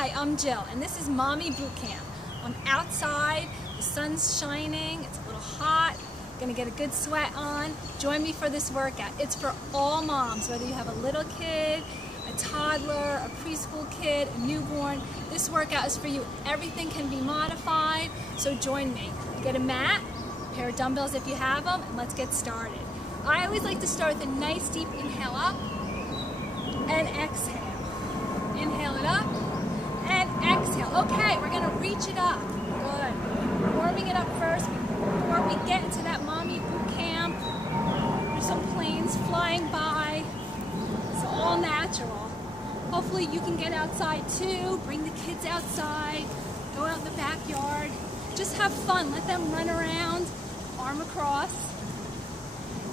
Hi, I'm Jill, and this is Mommy Bootcamp. I'm outside, the sun's shining, it's a little hot, gonna get a good sweat on. Join me for this workout. It's for all moms, whether you have a little kid, a toddler, a preschool kid, a newborn. This workout is for you. Everything can be modified, so join me. Get a mat, a pair of dumbbells if you have them, and let's get started. I always like to start with a nice deep inhale up and exhale. Inhale it up and exhale. Okay, we're gonna reach it up. Good. Warming it up first before we get into that Mommy Bootcamp. There's some planes flying by. It's all natural. Hopefully you can get outside too. Bring the kids outside. Go out in the backyard. Just have fun. Let them run around, arm across,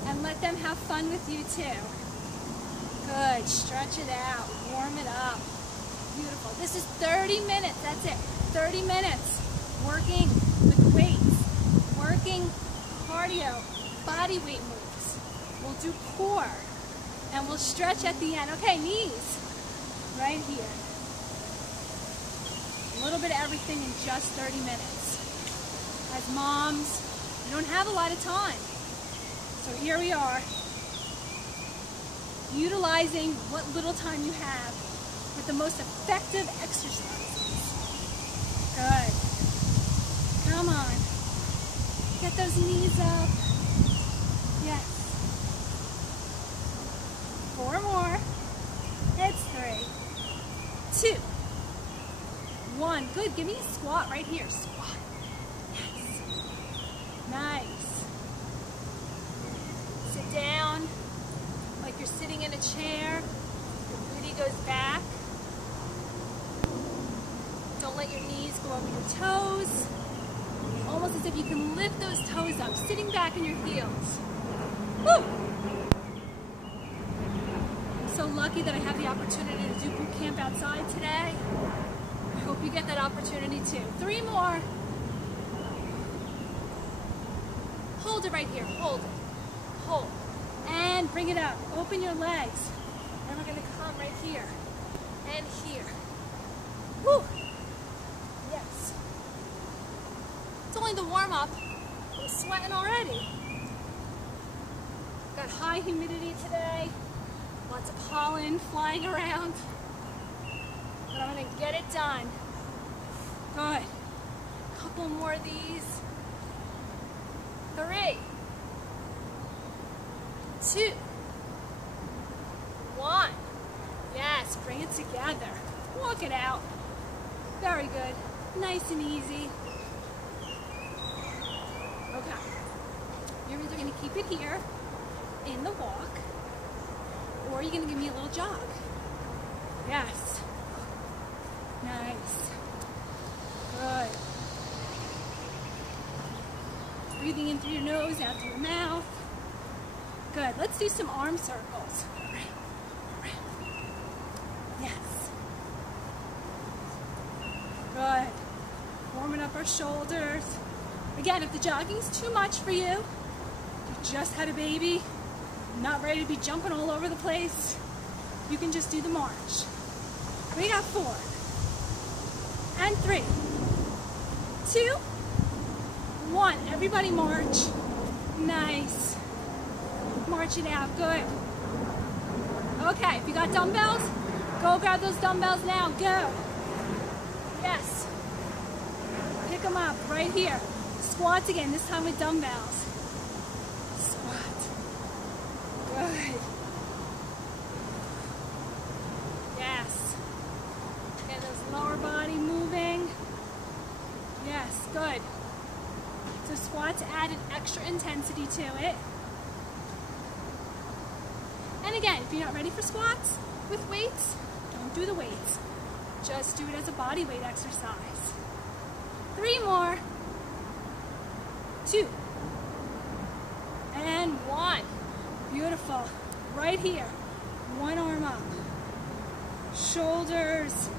and let them have fun with you too. Good. Stretch it out. Warm it up. Beautiful. This is 30 minutes. That's it. 30 minutes. Working with weights. Working cardio. Body weight moves. We'll do core. And we'll stretch at the end. Okay, knees. Right here. A little bit of everything in just 30 minutes. As moms, we don't have a lot of time. So here we are. Utilizing what little time you have with the most effective exercises. Good. Come on. Get those knees up. Yes. 4 more. It's 3, 2, 1. Good. Give me a squat right here. Squat. Yes. Nice. Sit down like you're sitting in a chair. Your booty goes back. Don't let your knees go over your toes. Almost as if you can lift those toes up, sitting back in your heels. Woo! I'm so lucky that I have the opportunity to do boot camp outside today. I hope you get that opportunity too. 3 more. Hold it right here. Hold it. Hold. And bring it up. Open your legs. And we're going to come right here and here. Woo! Yes. It's only the warm-up. I'm sweating already. Got high humidity today. Lots of pollen flying around. But I'm going to get it done. Good. Couple more of these. 3, 2, 1. Yes, bring it together. Walk it out. Very good. Nice and easy. Okay. You're either going to keep it here in the walk, or you're going to give me a little jog. Yes. Nice. Good. Breathing in through your nose, out through your mouth. Good. Let's do some arm circles. Yes. Good. Warming up our shoulders. Again, if the jogging's too much for you, you just had a baby, not ready to be jumping all over the place, you can just do the march. We got 4. And 3, 2, 1. Everybody march. Nice. March it out. Good. Okay, if you got dumbbells, go grab those dumbbells now. Go. Yes. Pick them up right here. Squats again, this time with dumbbells. Squat. Good. Yes. Get those lower body moving. Yes, good. So squats add an extra intensity to it. And again, if you're not ready for squats with weights, don't do the weights. Just do it as a body weight exercise. 3 more. 2. And 1. Beautiful. Right here. 1 arm up. Shoulders.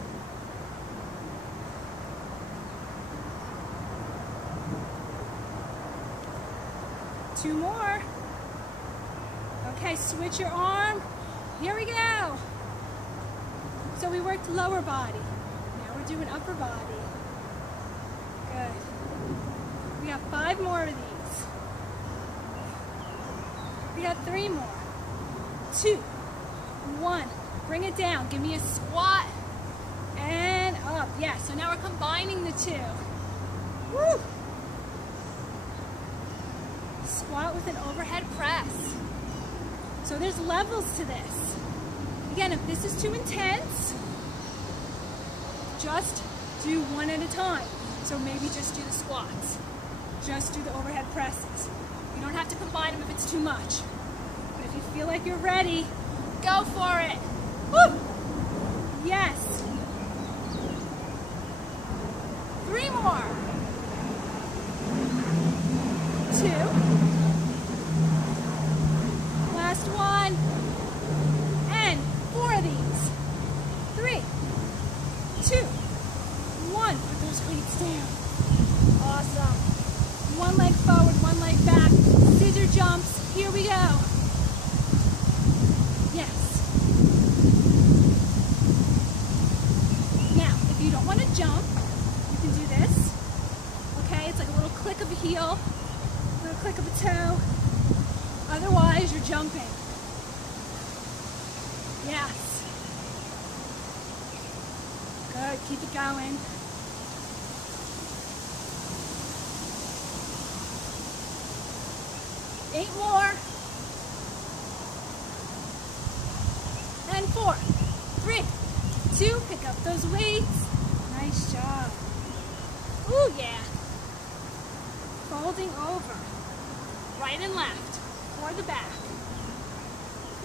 Two more. Okay, switch your arm. Here we go. So we worked lower body. Now we're do an upper body. Good. We got 5 more of these. We got 3 more. 2, 1. Bring it down. Give me a squat and up. Yeah, so now we're combining the 2. Woo! Squat with an overhead press. So there's levels to this. Again, if this is too intense, just do one at a time. So maybe just do the squats. Just do the overhead presses. You don't have to combine them if it's too much. But if you feel like you're ready, go for it. Woo! Yes. 3 more. 2. Last one. And 4 of these. 3, 2, 1. Put those weights down. Awesome. 1 leg forward, 1 leg back. Scissor jumps. Here we go. Yes. Now, if you don't want to jump, you can do this. Okay, it's like a little click of a heel, a little click of a toe. Otherwise, you're jumping. Yes. Good, keep it going. Eight more. And 4, 3, 2, pick up those weights. Nice job. Ooh, yeah. Folding over. Right and left. For the back.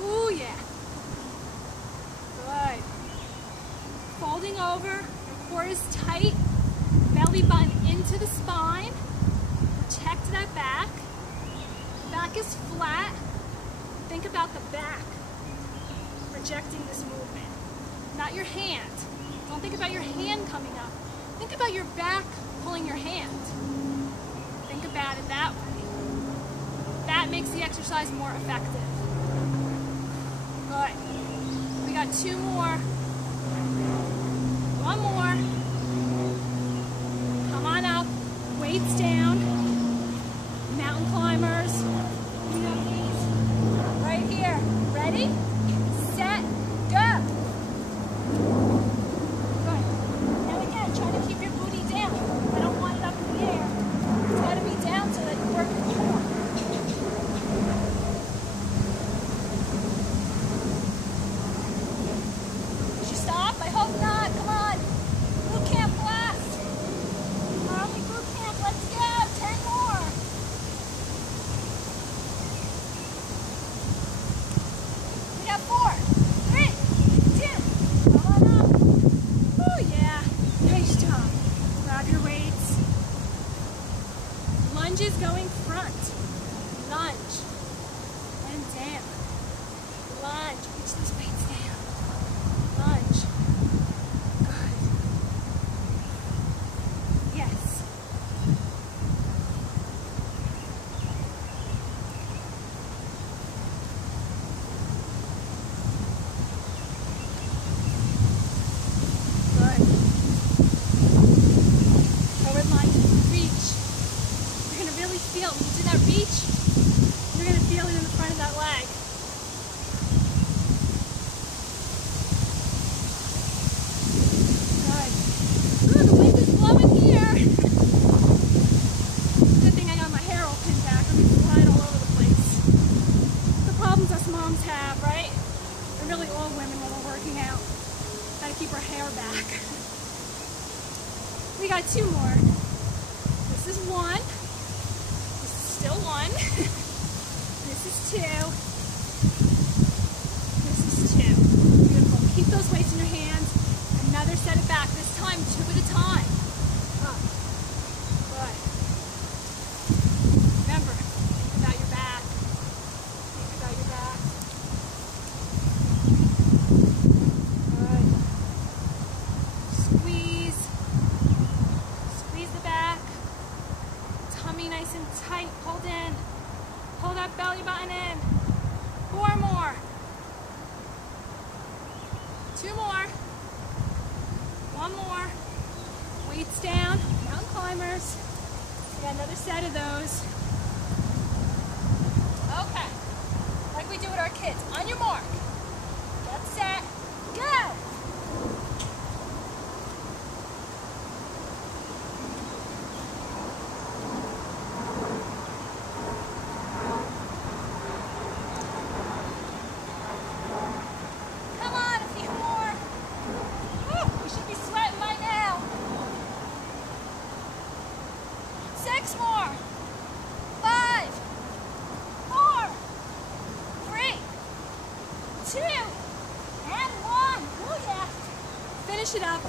Ooh, yeah. Good. Folding over. Your core is tight. Belly button into the spine. Protect that back. Back is flat. Think about the back projecting this movement, not your hand. Don't think about your hand coming up. Think about your back pulling your hand. Think about it that way. That makes the exercise more effective. Good. We got 2 more. 1 more. Come on up. Weights down. Mountain climbers. We got these right here. Ready? Set. Go. Good. Now again, try to keep your booty down. I don't want it up in the air. It's got to be down so that you work your core. Did you stop? I hope not. Come on. Bootcamp class. Army bootcamp. Let's go. 10 more. We got 4, 3, 2. Come on up. Oh yeah. Nice job. Grab your weights. Lunges going front. Lunge. And down. Lunge. Reach those weights down. Lunge. Good. Yes. Good. Forward lunge. Reach. You're going to really feel it. When you do that reach, you're going to feel it in the front of that leg. Good. Ooh, the wind is blowing here. Good thing I got my hair all pinned back. I'm flying all over the place. The problems us moms have, right? And really all women when we're working out. Gotta keep our hair back. We got 2 more. This is 1. This is still 1. This is 2. This is 2. Beautiful. Keep those weights in your hands. Another set it back. This time 2 at a time. Up. Good. Remember, think about your back. Think about your back. Good. Squeeze. Squeeze the back. Tummy nice and tight. Hold in. Pull that belly button in. 4 more. 2 more. 1 more. weights down, mountain climbers. We got another set of those. Okay, like we do with our kids. On your mark, get set, go! Come on, a few more. Woo, we should be sweating by now. 6 more. 5, 4, 3, 2, and 1. Oh yeah. Finish it up.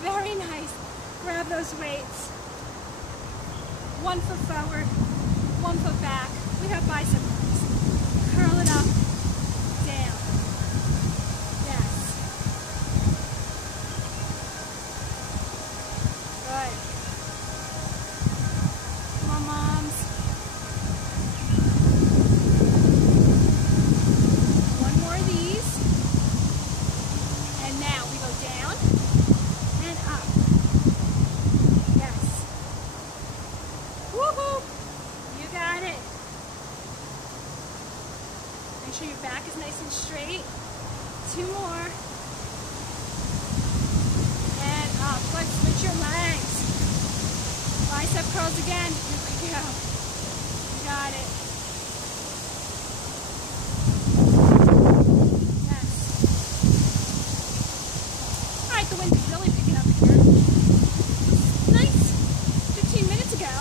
Very nice. Grab those weights. 1 foot forward, 1 foot back. We have bicep curls. Curl it up, down. Yes. Good. Come on, moms. 1 more of these. And now we go down and up. Yes. Woohoo! You got it. Make sure your back is nice and straight. 2 more. And up. Let's switch your legs. Bicep curls again. Here we go. You got it. Yes. Alright, the wind is really picking up here. Nice. 15 minutes ago.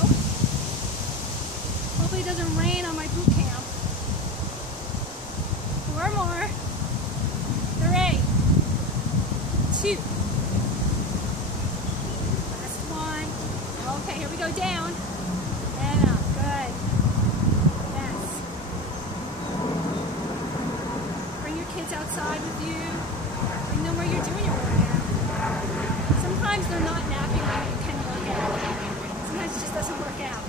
Hopefully it doesn't rain on my boot camp. 4 more. 3, 2. Last one. Okay, here we go down. And up. Good. Yes. Bring your kids outside with you. Bring them where you're doing your workout. Sometimes they're not napping when you can work out. Sometimes it just doesn't work out.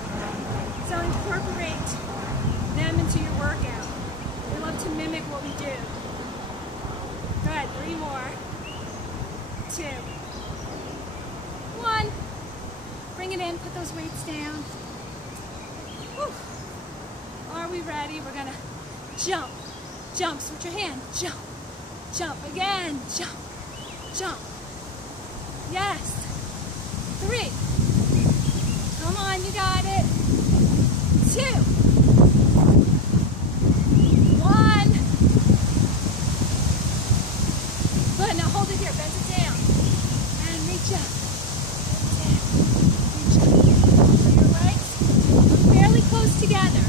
So incorporate them into your workout. We love to mimic what we do. Good. 3 more. 2. 1. Bring it in. Put those weights down. Whew. Are we ready? We're gonna jump. Jump. Switch your hand. Jump. Jump. Again. Jump. Jump. Yes. 3. Come on. You got it. 2. 1. Good. Now hold it here. Bend it down. And reach up. Down. Reach up. So your legs are fairly close together.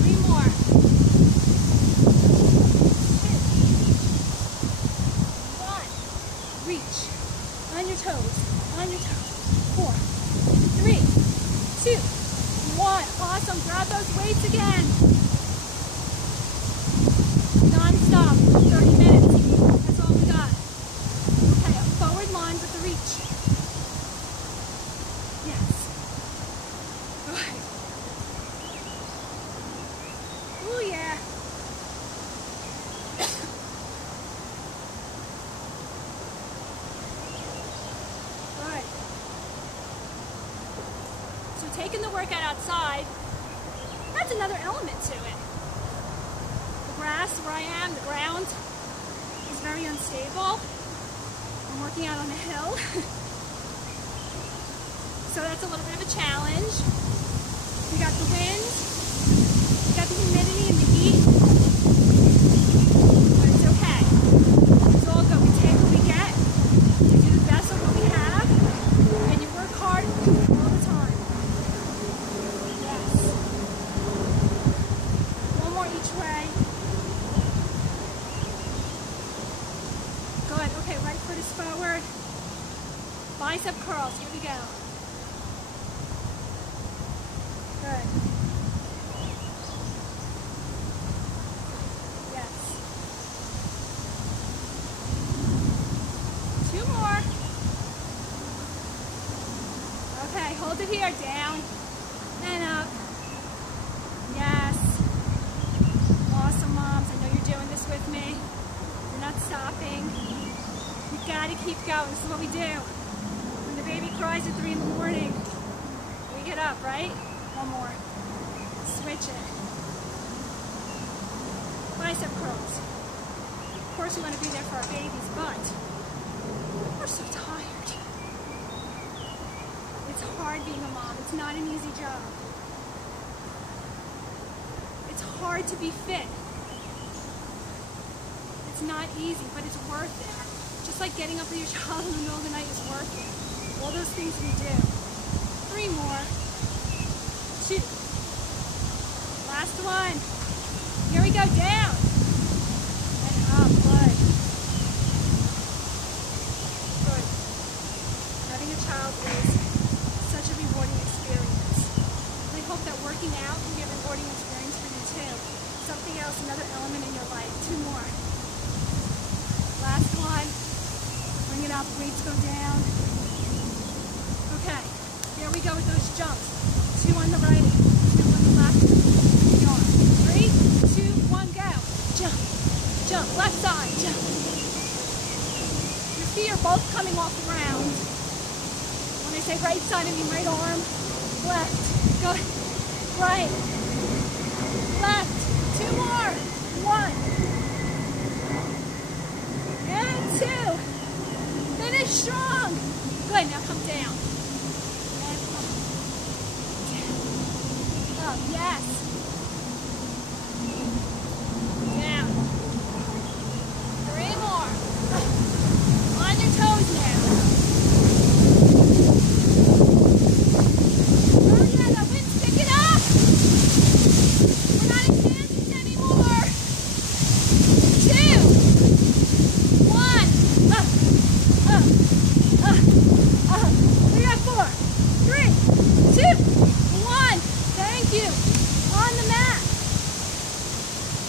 3 more. 2. 1. Reach. On your toes. On your toes. 4. 3. 2. 1. Awesome. Grab those weights again. Non-stop. 30 minutes. That's all we got. Okay, a forward lunge with the reach. Yes. Good. Oh yeah. Good. So taking the workout outside, that's another element to it. The grass where I am, the ground, is very unstable. I'm working out on a hill. So that's a little bit of a challenge. We got the wind, we got the humidity and the heat, but it's okay. It's all good. We take what we get, we do the best of what we have, and you work hard all the time. Yes. 1 more each way. Good. Okay, right foot is forward. Bicep curls. Here we go. Good. Yes. 2 more. Okay, hold it here. Down and up. Yes. Awesome, moms. I know you're doing this with me. You're not stopping. You gotta keep going. This is what we do. baby cries at 3 in the morning. We get up, right? One more. Switch it. Bicep curls. Of course we want to be there for our babies, but we're so tired. It's hard being a mom. It's not an easy job. It's hard to be fit. It's not easy, but it's worth it. Just like getting up with your child in the middle of the night is worth it. All those things we do. 3 more. 2. Last one. Here we go, down. And up, good. Good. Having a child is such a rewarding experience. I hope that working out can be a rewarding experience for you too. Something else, another element in your life. 2 more. Last one. Bring it up, weights go down. Okay, here we go with those jumps. 2 on the right, 2 on the left. Go on. 3, 2, 1, go. Jump, jump, left side, jump. Your feet are both coming off the ground. When I say right side, I mean right arm, left. Go, right, left. 2 more. 1. And 2. Finish strong. Good, now come down. And up. Up, yes. Down. 3 more. On your toes now. Oh yeah, that wind's picking up. We're not in Kansas anymore. 2. 1. We got 4, 3, 2, 1. Thank you. On the mat.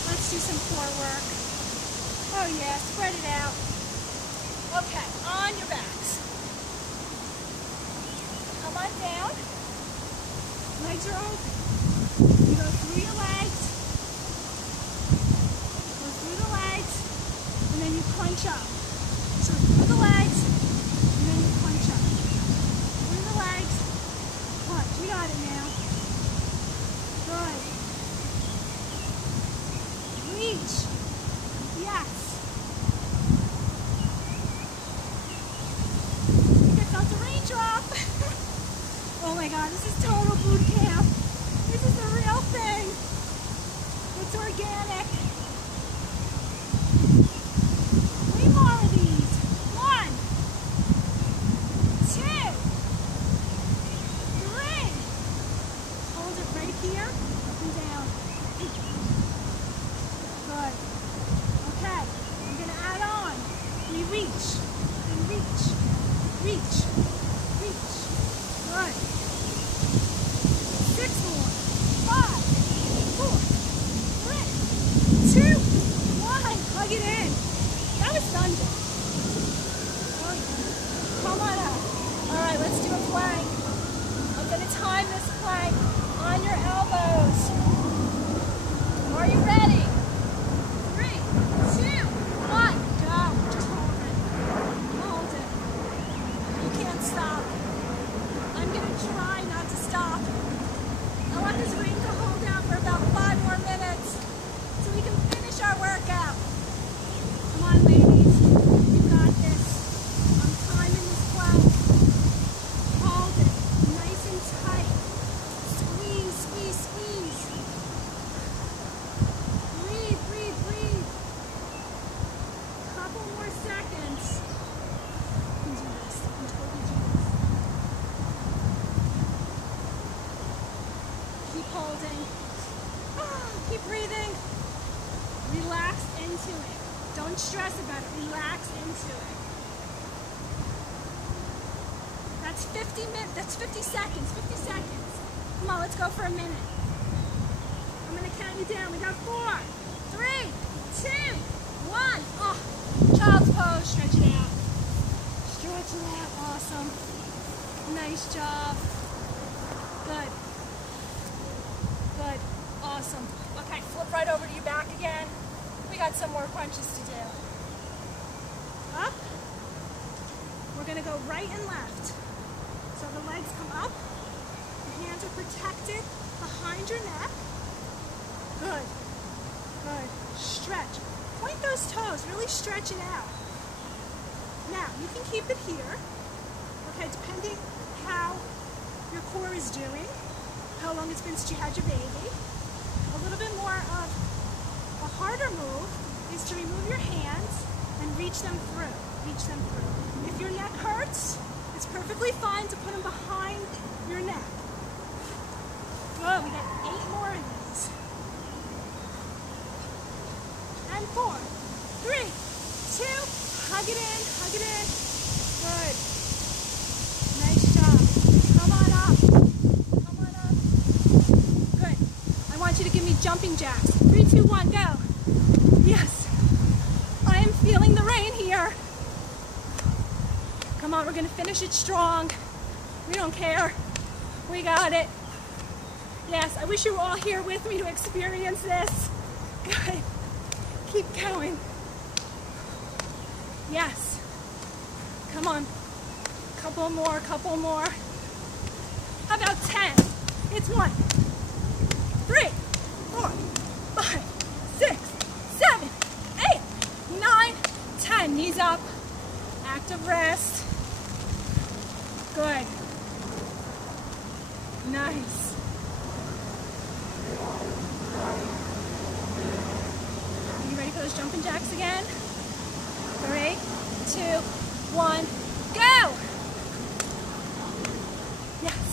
Let's do some core work. Oh yeah, spread it out. Okay, on your backs. Come on down. Legs are open. You go through your legs. Go through the legs. And then you crunch up. So through the legs. And then you crunch up. Through the legs. Crunch. You got it now. Good. Reach. Yes. I felt a raindrop. Oh my God, this is total boot camp. This is the real thing. It's organic. 3 more of these. 1, 2, 3. Hold it right here, up and down. Good. Okay, I'm going to add on. We reach, and reach, reach, reach. Good. 6 more. 5, 4, 3, 2, 1. Hug it in. That was thunder. Oh, yeah. Come on up. All right, let's do a plank. I'm going to time this plank on your elbows. Are you ready? 3, 2, 1. Go. Just hold it. Hold it. You can't stop. I'm going to try not to stop. I want this ring to hold out for about 5 more minutes so we can finish our workout. Come on, ladies. You got this. I'm timing this plank. Hold it. Nice and tight. Squeeze, squeeze, squeeze. Breathe, breathe, breathe. Couple more seconds. You can do this. You can totally do this. Keep holding. Keep breathing. Relax into it. Don't stress about it. Relax into it. That's 50 minutes. That's 50 seconds. 50 seconds. Come on, let's go for a minute. I'm going to count you down. We got 4, 3, 2, 1. Oh, child's pose. Stretch it out. Stretch it out. Awesome. Nice job. Good. Good. Awesome. Okay, flip right over to your back again. We got some more crunches to do. Up. We're going to go right and left. legs come up. Your hands are protected behind your neck. Good. Good. Stretch. Point those toes. Really stretch it out. Now, you can keep it here. Okay, depending how your core is doing, how long it's been since you had your baby. A little bit more of a harder move is to remove your hands and reach them through. Reach them through. If your neck hurts, it's perfectly fine to put them behind your neck. Good, we got 8 more of these. And 4, 3, 2, hug it in, hug it in. Good. Nice job. Come on up. Come on up. Good. I want you to give me jumping jacks. 3, 2, 1, go. Yes. I am feeling the rain here. Come on, we're going to finish it strong. We don't care. We got it. Yes, I wish you were all here with me to experience this. Good. Keep going. Yes. Come on. Couple more, couple more. How about 10? It's 1, 3, 4, 5, 6, 7, 8, 9, 10. Knees up. Active rest. Good. Nice. Are you ready for those jumping jacks again? 3, 2, 1, go! Yes.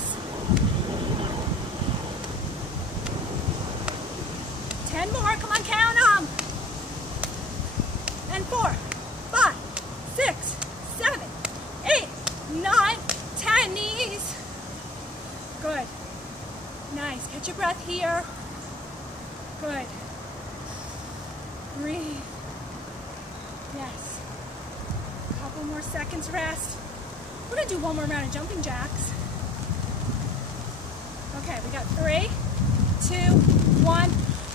10 more, come on, count them. And 4, 5, 6, 7, 8, 9, 10, knees. Good. Nice, catch your breath here. Good. Breathe. Yes. A couple more seconds rest. We're going to do one more round of jumping jacks. Okay, we got 3, 2, 1.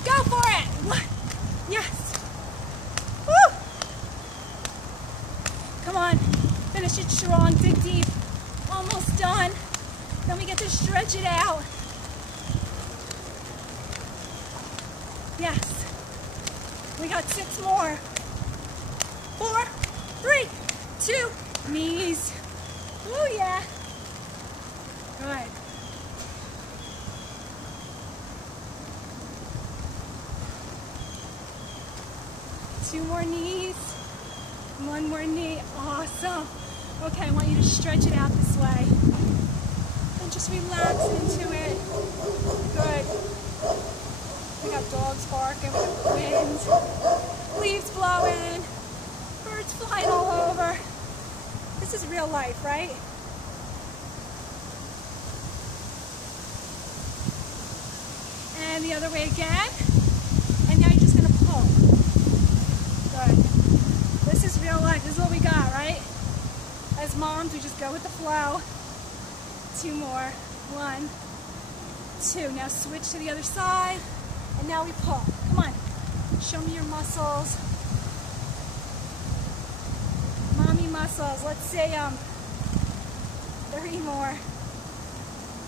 Go for it! 1. Yes. Woo! Come on. Finish it strong. Dig deep. Almost done. Then we get to stretch it out. Yes. We got 6 more. 4, 3, 2, knees. Oh yeah. Good. Two more knees. 1 more knee. Awesome. Okay, I want you to stretch it out this way. And just relax into it. Good. We got dogs barking, we got wind, leaves blowing, birds flying all over. This is real life, right? And the other way again. And now you're just going to pull. Good. This is real life. This is what we got, right? As moms, we just go with the flow. 2 more. 1, 2. Now switch to the other side. And now we pull. Come on. Show me your muscles. Mommy muscles. Let's say 3 more.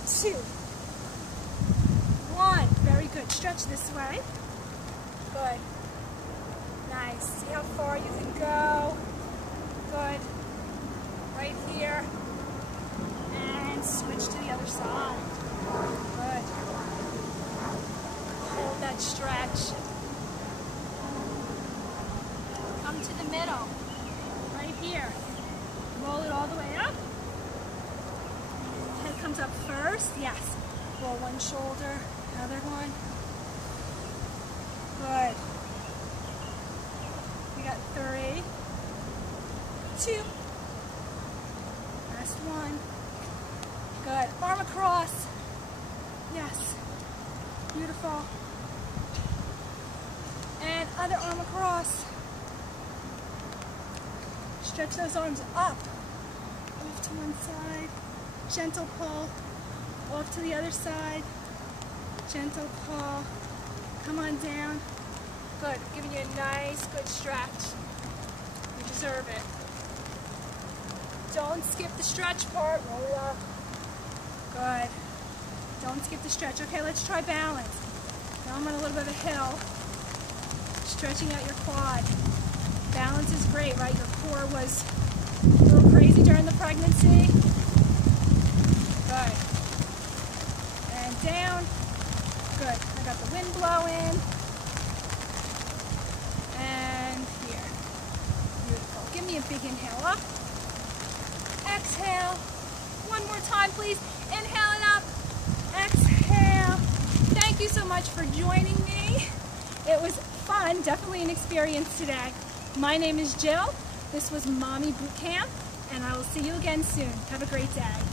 2. 1. Very good. Stretch this way. Good. Nice. See how far you can go. Good. Right here. And switch to the other side. Good. Hold that stretch. Come to the middle. Right here. Roll it all the way up. Head comes up first. Yes. Roll one shoulder. Another one. Good. We got 3, 2. Last one. Good. Arm across. Yes. Beautiful. And other arm across. Stretch those arms up. Off to one side. Gentle pull. Off to the other side. Gentle pull. Come on down. Good. Giving you a nice, good stretch. You deserve it. Don't skip the stretch part. Roll it up. Good. Don't skip the stretch. Okay, let's try balance. Now I'm on a little bit of a hill. Stretching out your quad. Balance is great, right? Your core was a little crazy during the pregnancy. Good. And down. Good. I got the wind blowing. And here. Beautiful. Give me a big inhale up. Exhale. One more time, please. Inhale it up. Exhale. Thank you so much for joining me. It was fun, definitely an experience today. My name is Jill. This was Mommy Bootcamp, and I will see you again soon. Have a great day.